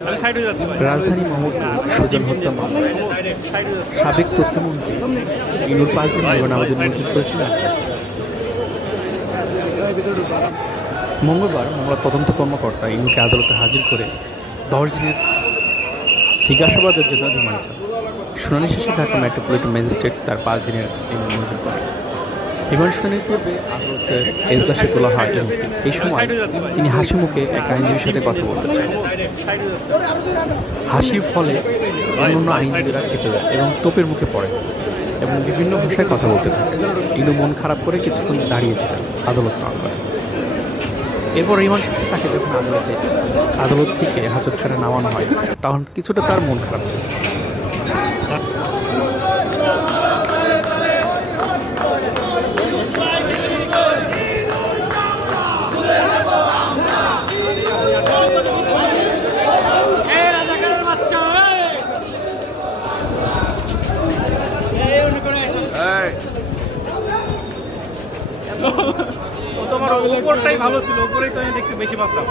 রাজধানী মোহাম্মদপুর সুজন হত্যা মামলায় সাবেক তথ্যমন্ত্রী ইনুর 5 দিন আবেদন মঞ্জুর করেছিলেন। মঙ্গলবার মামলার তদন্ত কর্মকর্তা ইনুকে আদালতে হাজির করে 10 দিনের জিজ্ঞাসাবাদের জন্য রিমান্ড চান। শুনানি শেষে ঢাকা মেট্রোপলিটন ম্যাজিস্ট্রেট তার 5 দিনের রিমান্ড মঞ্জুর করেন। রিমান্ড শুনানির পূর্বে আদালতের এজলাসে তোলা হয় ইনুকে। এই সময় তিনি হাসি মুখে এক আইনজীবীর সাথে কথা বলতে চান। হাসির ফলে অন্যান্য আইনজীবীরা খেপে যায় এবং তোপের মুখে পড়ে এবং বিভিন্ন ভাষায় কথা বলতে থাকে। ইনু মন খারাপ করে কিছুক্ষণ দাঁড়িয়েছিলেন আদালত প্রাঙ্গণে। এরপর রিমান্ড শেষে তাকে যখন আদালত থেকে হাজতখানায় নামানো হয় তখন কিছুটা তার মন খারাপ ছিল। তোমার উপরটাই ভালো ছিল, উপরেই তো আমি দেখতে বেশি পারতাম।